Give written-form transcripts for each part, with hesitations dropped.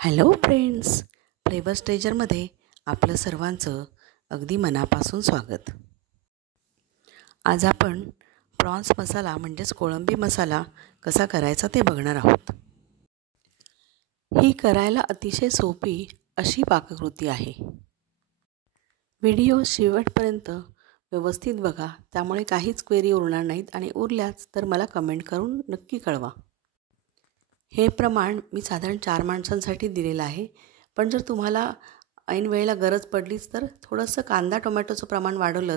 Hello friends, flavour स्टेजरमध्ये आपलं सर्वांचं अगदी मनापासून स्वागत. आज आपण प्रॉन्स मसाला म्हणजेच कोळंबी मसाला कसा करायचा ते बघणार आहोत. ही करायला अतिशय सोपी अशी पाककृती आहे. व्हिडिओ शेवटपर्यंत व्यवस्थित बघा, त्यामुळे काहीच क्वेरी उरणार नाहीत आणि उरल्याच तर मला कमेंट करून नक्की कळवा. हे प्रमाण मी साधारण 4 माणसांसाठी दिलेलं आहे, पण जर तुम्हाला ऐन वेळेला गरज पडलीच तर थोडंसं कांदा टोमॅटोचं प्रमाण वाढवलं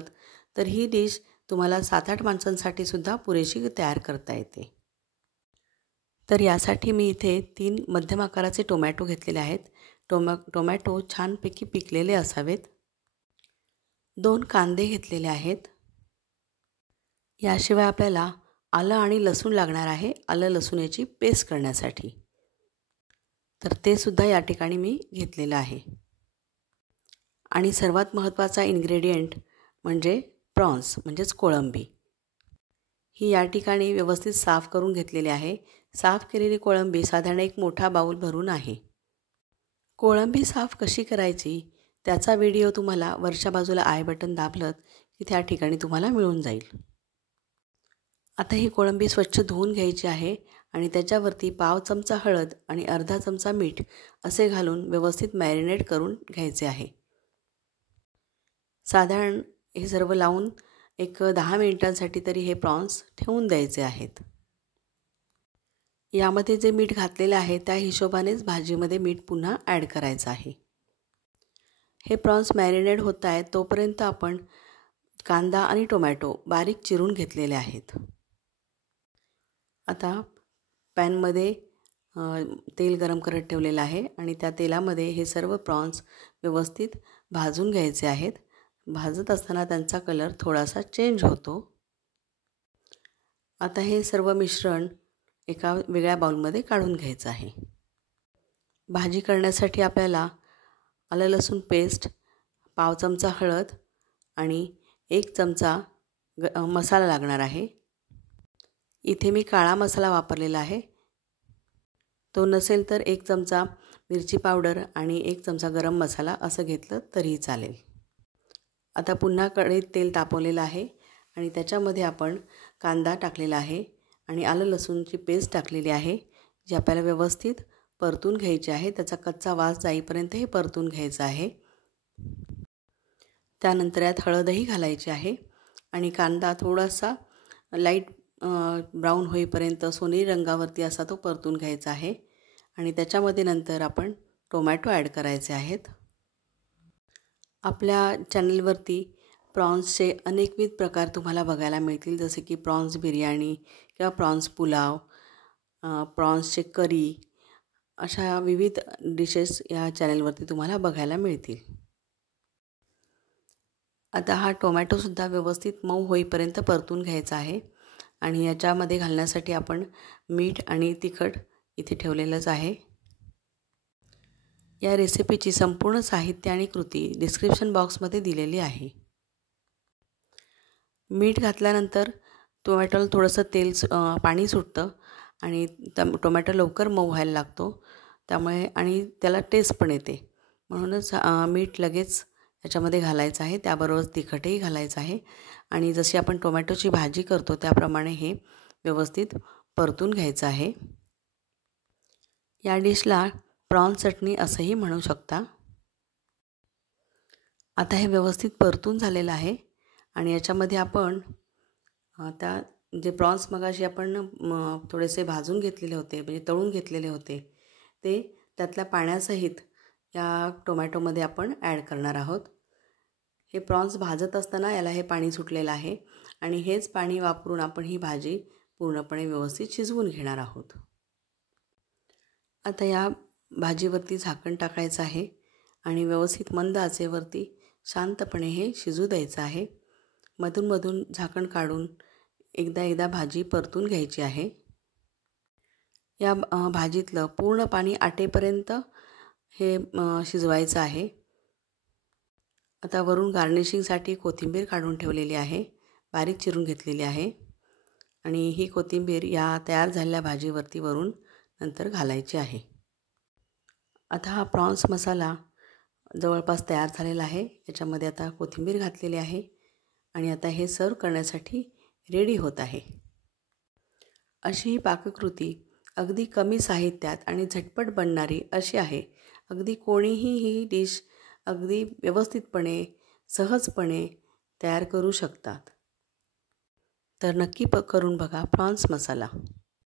तर ही डिश तुम्हाला 7-8 माणसांसाठी सुद्धा पुरेशी तयार करता येते. तर यासाठी मी इथे 3 मध्यम आकाराचे टोमॅटो घेतलेले आहेत. टोमॅटो छानपैकी पिकलेले असावेत. 2 कांदे घेतलेले आहेत. याशिवाय आपल्याला आलं आणि लसूण लागणार आहे, आलं लसूण याची पेस्ट करण्यासाठी. तर ते सुद्धा या ठिकाणी मी घेतलेलं आहे. आणि सर्वात महत्त्वाचा इन्ग्रेडियंट म्हणजे प्रॉन्स म्हणजेच कोळंबी. ही या ठिकाणी व्यवस्थित साफ करून घेतलेली आहे. साफ केलेली कोळंबी साधारण एक मोठा बाऊल भरून आहे. कोळंबी साफ कशी करायची त्याचा व्हिडिओ तुम्हाला वरच्या बाजूला आय बटन दाबलं की त्या ठिकाणी तुम्हाला मिळून जाईल. आता ही कोळंबी स्वच्छ धुवून घ्यायची आहे आणि त्याच्यावरती पाव चमचा हळद आणि अर्धा चमचा मीठ असे घालून व्यवस्थित मॅरिनेट करून घ्यायचे आहे. साधारण हे सर्व लावून एक 10 मिनिटांसाठी तरी हे प्रॉन्स ठेवून द्यायचे आहेत. यामध्ये जे मीठ घातलेले आहे त्या हिशोबानेच भाजीमध्ये मीठ पुन्हा ॲड करायचं आहे. हे प्रॉन्स मॅरिनेट होत आहे तोपर्यंत आपण कांदा आणि टोमॅटो बारीक चिरून घेतलेले आहेत. आता पॅनमध्ये तेल गरम करत ठेवलेलं आहे आणि त्या तेलामध्ये हे सर्व प्रॉन्स व्यवस्थित भाजून घ्यायचे आहेत. भाजत असताना त्यांचा कलर थोडासा चेंज होतो. आता हे सर्व मिश्रण एका वेगळ्या बाउलमध्ये काढून घ्यायचं आहे. भाजी करण्यासाठी आपल्याला आलं लसूण पेस्ट, पाव चमचा हळद आणि 1 चमचा मसाला लागणार आहे. इथे मी काळा मसाला वापरलेला आहे. तो नसेल तर 1 चमचा मिरची पावडर आणि 1 चमचा गरम मसाला असं घेतलं तरीही चालेल. आता पुन्हा कढईत तेल तापवलेलं आहे आणि त्याच्यामध्ये आपण कांदा टाकलेला आहे आणि आलं लसूणची पेस्ट टाकलेली आहे, जी आपल्याला व्यवस्थित परतून घ्यायची आहे. त्याचा कच्चा वास जाईपर्यंत हे परतून घ्यायचं आहे. त्यानंतर यात हळदही घालायची आहे आणि कांदा थोडासा लाईट ब्राऊन होईपर्यंत सोनेरी रंगावरती असा तो परतून घ्यायचा आहे आणि त्याच्यामध्ये नंतर आपण टोमॅटो ॲड करायचे आहेत. आपल्या चॅनलवरती प्रॉन्सचे अनेकविध प्रकार तुम्हाला बघायला मिळतील, जसे की प्रॉन्स बिर्याणी किंवा प्रॉन्स पुलाव, प्रॉन्सचे करी, अशा विविध डिशेस या चॅनलवरती तुम्हाला बघायला मिळतील. आता हा टोमॅटोसुद्धा व्यवस्थित मऊ होईपर्यंत परतून घ्यायचा आहे आणि याच्यामध्ये घालण्यासाठी आपण मीठ आणि तिखट इथे ठेवलेलंच आहे. या रेसिपीची संपूर्ण साहित्य आणि कृती डिस्क्रिप्शन बॉक्समध्ये दिलेली आहे. मीठ घातल्यानंतर टोमॅटोला थोडंसं पाणी सुटतं आणि टोमॅटो लवकर मऊ व्हायला लागतो, त्यामुळे आणि त्याला टेस्ट पण येते. म्हणूनच मीठ लगेच याच्यामध्ये घालायचं आहे. त्याबरोबरच तिखटही घालायचं आहे आणि जशी आपण टोमॅटोची भाजी करतो त्याप्रमाणे हे व्यवस्थित परतून घ्यायचं आहे. या डिशला प्रॉन चटणी असंही म्हणू शकता. आता हे व्यवस्थित परतून झालेलं आहे आणि याच्यामध्ये आपण त्या जे प्रॉन्स मगाशी आपण थोडेसे भाजून घेतलेले होते, म्हणजे तळून घेतलेले होते, ते त्यातल्या पाण्यासहित या टोमॅटोमध्ये आपण ॲड करणार आहोत. हे प्रॉन्स भाजत असताना याला हे पाणी सुटलेलं आहे आणि हेच पाणी वापरून आपण ही भाजी पूर्णपणे व्यवस्थित शिजवून घेणार आहोत. आता या भाजीवरती झाकण टाकायचं आहे आणि व्यवस्थित मंद आचेवरती शांतपणे हे शिजू द्यायचं आहे. मधून झाकण काढून एकदा भाजी परतून घ्यायची आहे. या भाजीतलं पूर्ण पाणी आटेपर्यंत हे शिजवायचं आहे. आता वरून गार्निशिंगसाठी कोथिंबीर काढून ठेवलेली आहे, बारीक चिरून घेतलेली आहे आणि ही कोथिंबीर या तयार झालेल्या भाजीवरती वरून नंतर घालायची आहे. आता हा प्रॉन्स मसाला जवळपास तयार झालेला आहे. याच्यामध्ये आता कोथिंबीर घातलेली आहे आणि आता हे सर्व करण्यासाठी रेडी होत आहे. अशी ही पाककृती अगदी कमी साहित्यात आणि झटपट बनणारी अशी आहे. अगदी कोणीही ही डिश अगदी व्यवस्थितपणे, सहजपणे तयार करू शकतात. तर नक्की करून बघा प्रॉन्स मसाला.